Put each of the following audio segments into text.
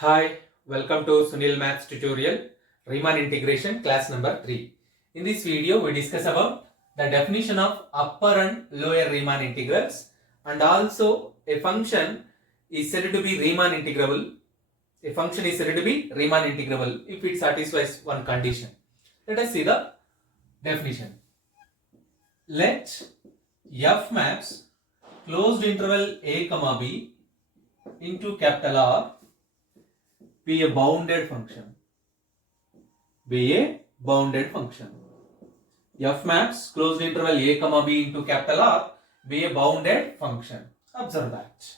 Hi, welcome to Sunil Maths tutorial, Riemann integration class number 3. In this video, we discuss about the definition of upper and lower Riemann integrals, and also a function is said to be Riemann integrable. A function is said to be Riemann integrable if it satisfies one condition. Let us see the definition. Let f maps closed interval a comma b into capital R be a bounded function. Be a bounded function. F maps closed interval a comma b into capital R be a bounded function. Observe that.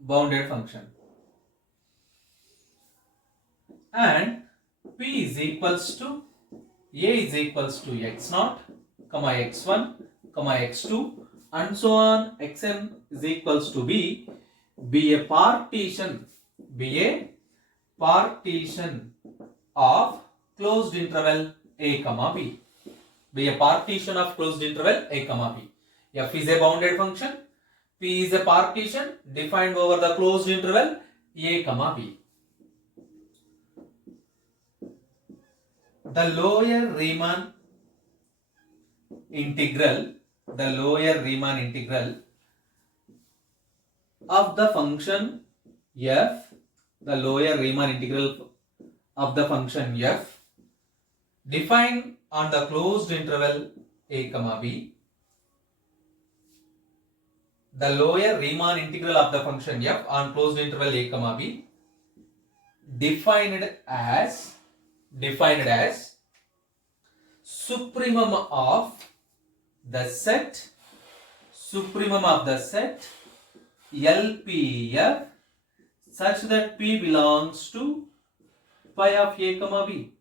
Bounded function. And p is equals to a is equals to x0, comma x1, comma x2, and so on. Xn is equals to b. Be a partition. Be a partition of closed interval a comma b. Be a partition of closed interval a comma b. F is a bounded function. P is a partition defined over the closed interval a comma b. The lower Riemann integral of the function f, the lower Riemann integral of the function f defined on the closed interval a comma b. The lower Riemann integral of the function f on closed interval a comma b defined as supremum of the set LPF such that P belongs to pi of a comma b.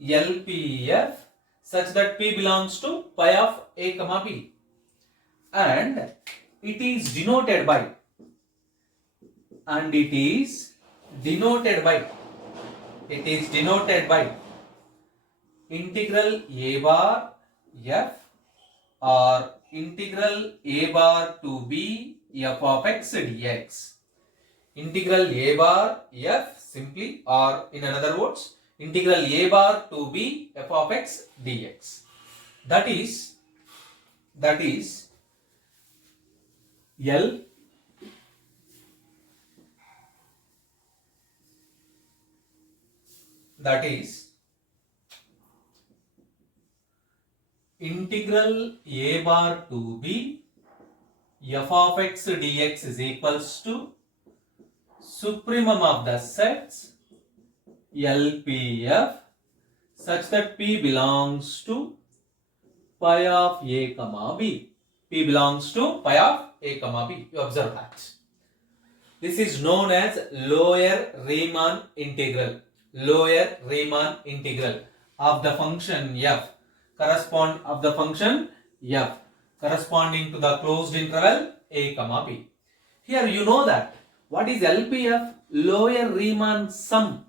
LPF such that P belongs to pi of a comma b, and it is denoted by integral a bar f or integral a bar to b f of x dx. Integral a bar f simply, or in another words, integral a bar to b f of x dx. That is L that is integral a bar to b f of x dx is equals to supremum of the sets LPF such that P belongs to pi of a comma b. P belongs to pi of a comma b. You observe that. This is known as lower Riemann integral. Lower Riemann integral of the function f corresponding to the closed interval a comma b. Here you know that what is LPF? Lower Riemann sum,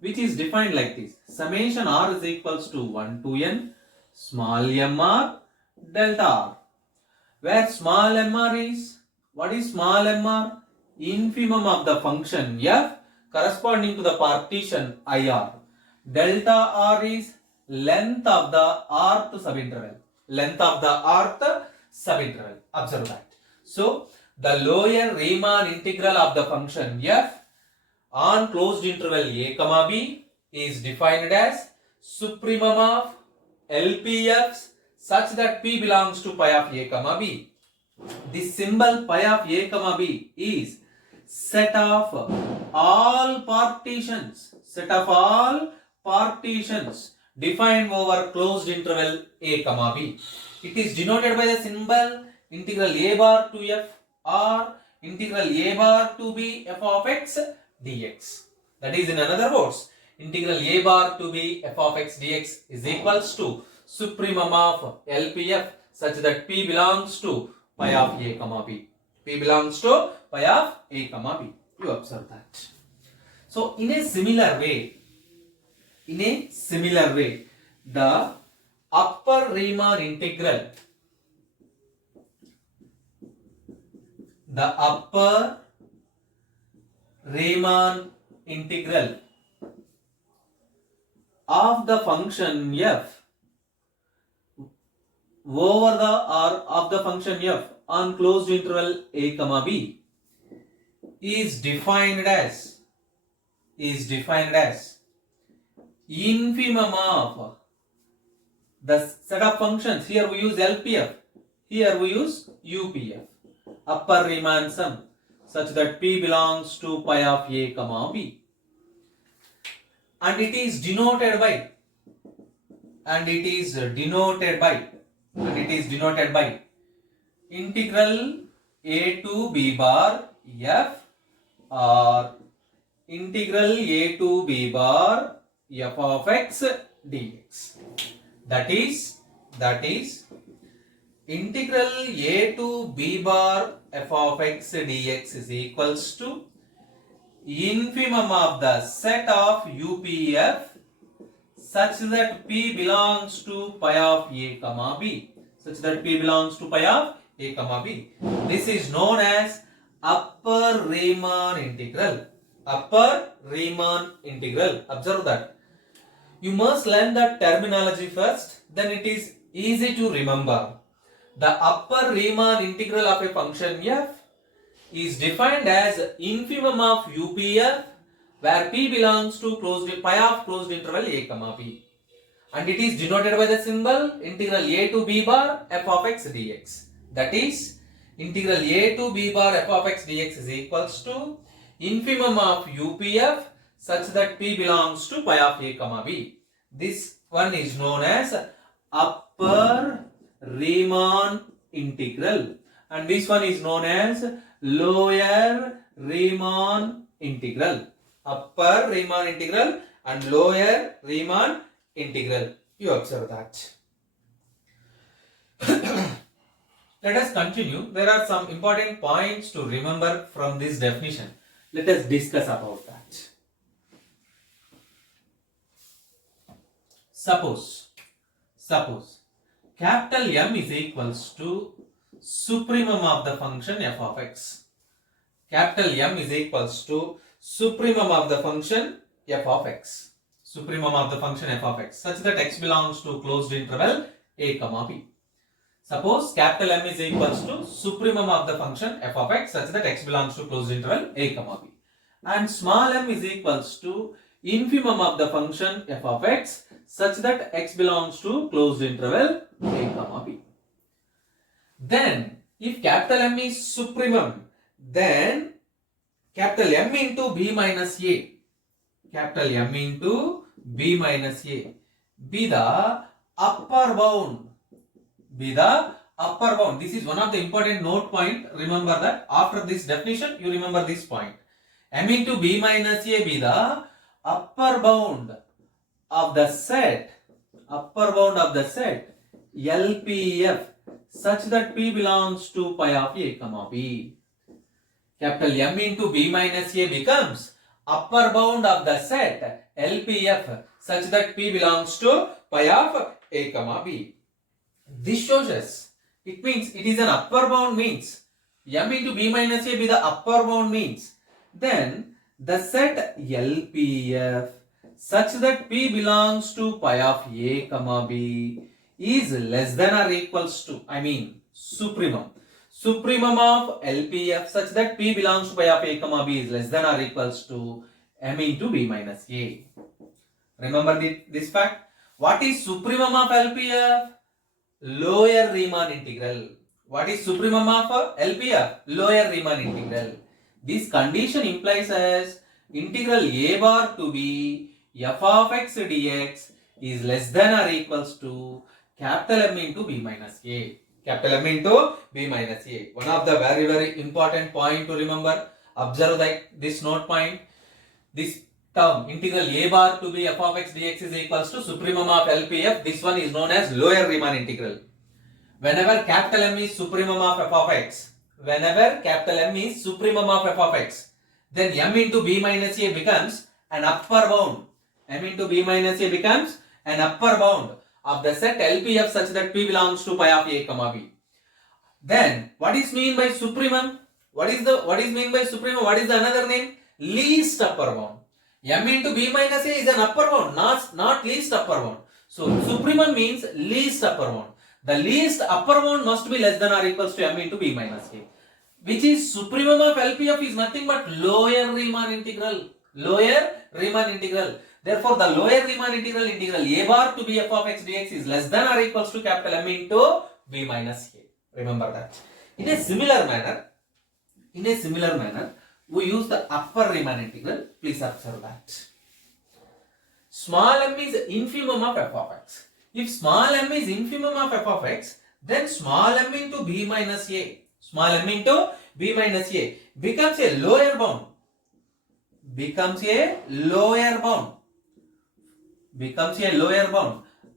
which is defined like this: summation r is equals to 1 to n small mr delta r, where small mr is, what is small mr? Infimum of the function f corresponding to the partition IR. Delta r is length of the rth subinterval. Observe that. So the lower Riemann integral of the function f on closed interval a comma b is defined as supremum of LPFs such that P belongs to pi of a comma b. This symbol pi of a comma b is set of all partitions defined over closed interval a comma b. It is denoted by the symbol integral a bar to f or integral a bar to b f of x dx. That is, in another words, integral a bar to b f of x dx is equals to supremum of LPF such that P belongs to pi of a comma b. P belongs to pi of a comma b. You observe that. So in a similar way, the upper Riemann integral the upper Riemann integral of the function f over the or of the function f on closed interval a comma b is defined as infimum of the set of functions. Here we use LPF, here we use UPF, upper Riemann sum, such that P belongs to pi of a comma b, and it is denoted by integral a to b bar f or integral a to b bar f of x dx. That is integral a to b bar f of x dx is equals to infimum of the set of UPF such that P belongs to pi of a comma b. This is known as upper Riemann integral. Observe that. You must learn the terminology first, then it is easy to remember. The upper Riemann integral of a function f is defined as infimum of UPF where P belongs to pi of closed interval a comma b, and it is denoted by the symbol integral a to b bar f of x dx. That is integral a to b bar f of x dx is equals to infimum of UPF such that P belongs to pi of a comma b. This one is known as upper Riemann integral, and this one is known as lower Riemann integral. Upper Riemann integral and lower Riemann integral. You observe that. Let us continue. There are some important points to remember from this definition. Let us discuss about that. Suppose capital M is equals to supremum of the function f of x. Capital M is equals to supremum of the function f of x. Such that x belongs to closed interval a comma b. Suppose capital M is equals to supremum of the function f of x such that x belongs to closed interval a comma b, and small m is equals to infimum of the function f of x such that x belongs to closed interval a comma b. Then if capital M is supremum, then capital M into b minus a, be the upper bound. This is one of the important note point. Remember that after this definition you remember this point. M into b minus a be the upper bound of the set LPF such that P belongs to pi of a comma b. Capital M into b minus a becomes upper bound of the set LPF such that P belongs to pi of a comma b. This shows us, it means it is an upper bound means M into b minus a be the upper bound means then the set LPF such that P belongs to pi of a comma b is less than or equals to, supremum of LPF such that P belongs to pi of a comma b is less than or equals to M into b minus a. Remember this fact. What is supremum of LPF? Lower Riemann integral. What is supremum of LPF? Lower Riemann integral. This condition implies as integral a bar to b f of x dx is less than or equals to capital M into b minus a. One of the very, very important point to remember. Observe this note point. This term integral a bar to b f of x dx is equals to supremum of LPF. This one is known as lower Riemann integral. Whenever capital M is supremum of f of x, then M into b minus a becomes an upper bound. M into b minus a becomes an upper bound of the set LPF such that P belongs to pi of a comma b. Then what is mean by supremum? What is mean by supremum? What is the another name? Least upper bound. M into B minus A is an upper bound, not least upper bound. So supremum means least upper bound. The least upper bound must be less than or equals to M into B minus A. Which is supremum of LPF is nothing but lower Riemann integral. Lower Riemann integral. Therefore, the lower Riemann integral A bar to be f of x dx is less than or equals to capital M into B minus A. Remember that. In a similar manner, we use the upper Riemann integral. Please observe that. Small m is infimum of f of x. If small m is infimum of f of x, then small m into b minus a, small m into b minus a becomes a lower bound. Becomes a lower bound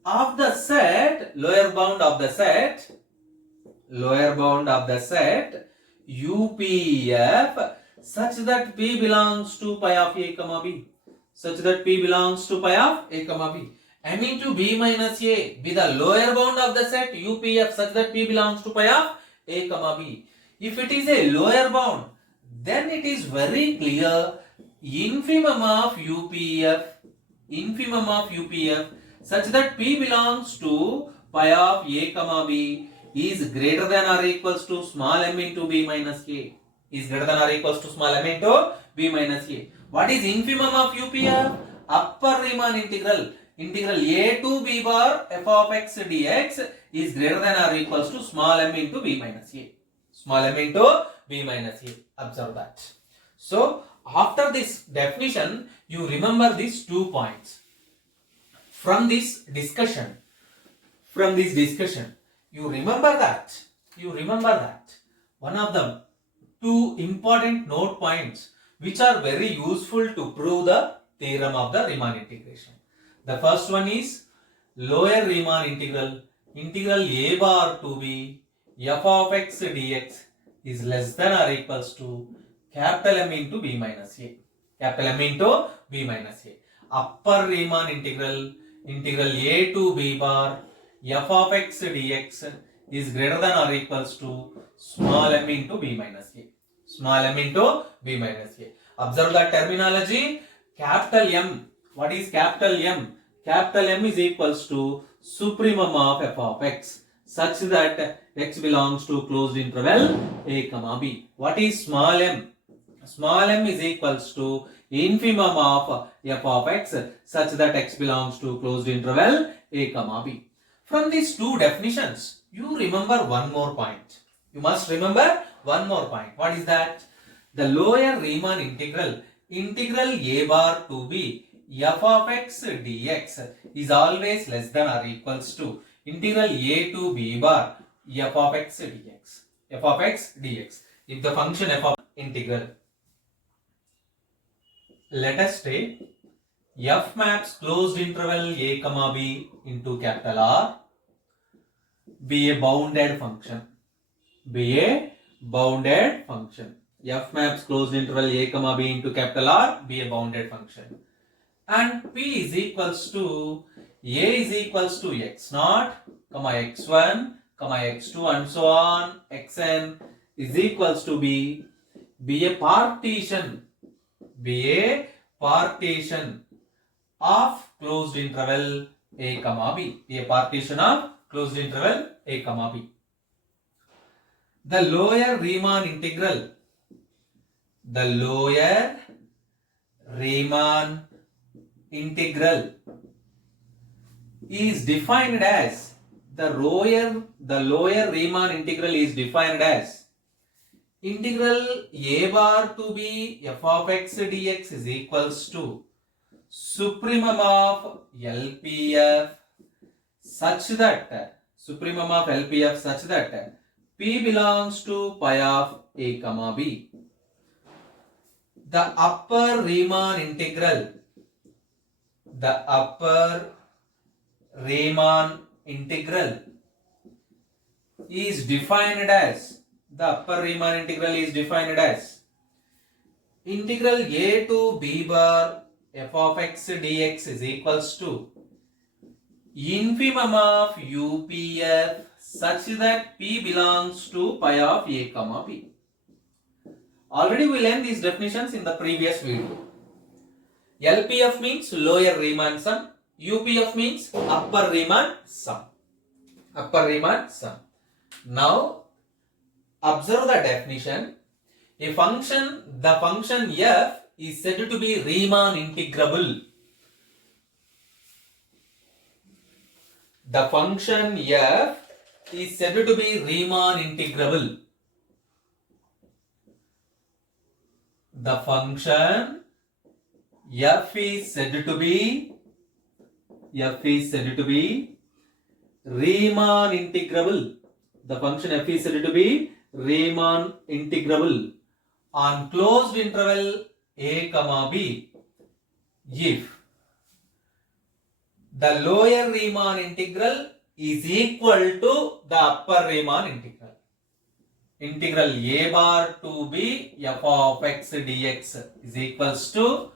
of the set, lower bound of the set UPF such that P belongs to pi of a comma b. Such that P belongs to pi of a comma b. M into b minus a be the lower bound of the set UPF such that P belongs to pi of a comma b. If it is a lower bound, then it is very clear infimum of UPF such that P belongs to pi of a comma b is greater than or equals to small m into b minus a. Is greater than or equals to small m into b minus a. What is infimum of UPF? Upper Riemann integral a to b bar f of x dx is greater than or equals to small m into b minus a. Small m into b minus a. Observe that. So, after this definition, you remember these 2 points. From this discussion, you remember that one of the 2 important note points which are very useful to prove the theorem of the Riemann integration. The first one is lower Riemann integral a bar to b f of x dx is less than or equals to capital M into b minus a. Capital M into b minus a. Upper Riemann integral a to b bar f of x dx is greater than or equals to small m into b minus a. Small m into b minus a. Observe the terminology. Capital M. What is capital M? Capital M is equals to supremum of f of x such that x belongs to closed interval a comma b. What is small m? Small m is equals to infimum of f of x such that x belongs to closed interval a comma b. From these 2 definitions, you remember one more point. You must remember one more point. What is that? The lower Riemann integral a bar to b f of x dx is always less than or equals to integral a to b bar f of x dx. F of x dx. If the function f of integral, let us take f maps closed interval a comma b into capital R be a bounded function. F maps closed interval a comma b into capital R be a bounded function. And P is equals to a is equals to x naught, x1, x2 and so on, xn is equals to b a partition of closed interval a comma b. Be a partition of closed interval a comma b. The lower Riemann integral is defined as the lower Riemann integral is defined as integral a bar to b f of x dx is equals to supremum of LPF such that P belongs to pi of a comma b. The upper Riemann integral is defined as integral a to b bar f of x dx is equals to infimum of UPF such that P belongs to pi of a comma b. Already we learned these definitions in the previous video. LPF means lower Riemann sum. UPF means upper Riemann sum. Upper Riemann sum. Now observe the definition. The function f is said to be Riemann integrable. The function f is said to be Riemann integrable. The function f is said to be Riemann integrable. The function f is said to be Riemann integrable on closed interval a comma b if the lower Riemann integral is equal to the upper Riemann integral. Integral a bar to b f of x dx is equals to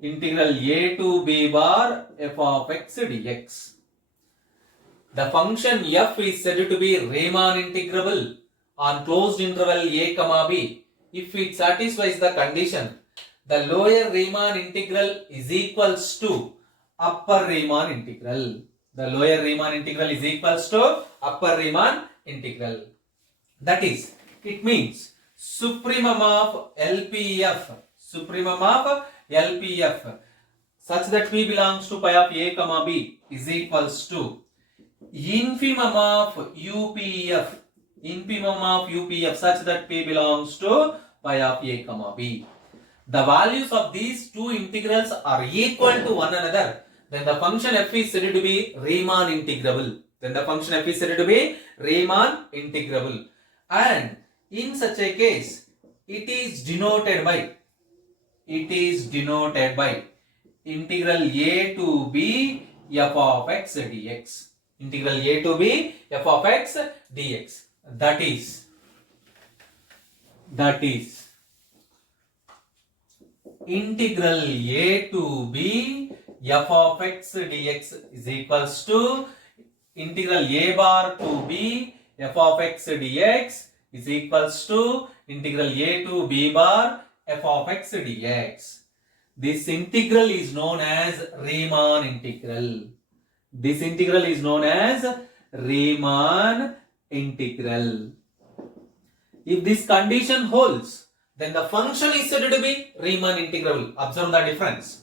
integral a to b bar f of x dx. The function f is said to be Riemann integrable on closed interval a comma b if it satisfies the condition the lower Riemann integral is equals to upper Riemann integral. The lower Riemann integral is equals to upper Riemann integral. That is, it means supremum of LPF such that P belongs to pi of a comma b is equals to infimum of UPF such that P belongs to pi of a comma b. The values of these two integrals are equal to one another, then the function f is said to be Riemann integrable. And in such a case, it is denoted by integral a to b f of x dx. Integral a to b f of x dx. That is integral a to b f of x dx is equals to integral a bar to b f of x dx is equals to integral a to b bar f of x dx. This integral is known as Riemann integral. If this condition holds, then the function is said to be Riemann integrable. Observe the difference.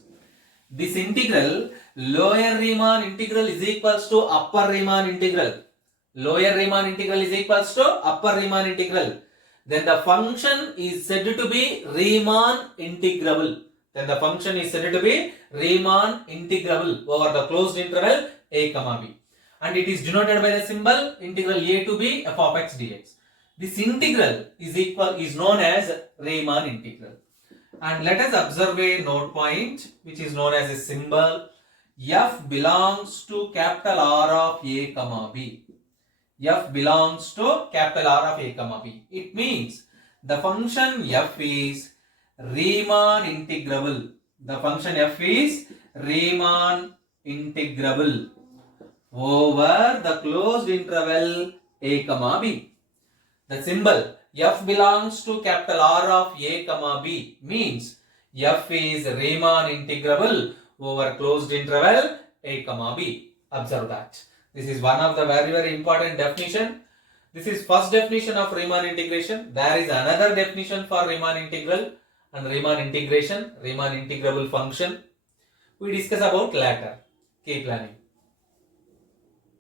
This integral, lower Riemann integral is equals to upper Riemann integral. Then the function is said to be Riemann integrable. Over the closed interval a comma b. And it is denoted by the symbol integral a to b f of x dx. This integral is known as Riemann integral. And let us observe a note point which is known as a symbol. F belongs to capital R of a comma b. It means the function f is Riemann integrable. Over the closed interval a comma b. The symbol f belongs to capital R of a comma b means f is Riemann integrable over closed interval a comma b. Observe that. This is one of the very important definition. This is first definition of Riemann integration. There is another definition for Riemann integral and Riemann integration, Riemann integrable function. We discuss about later. Keep learning.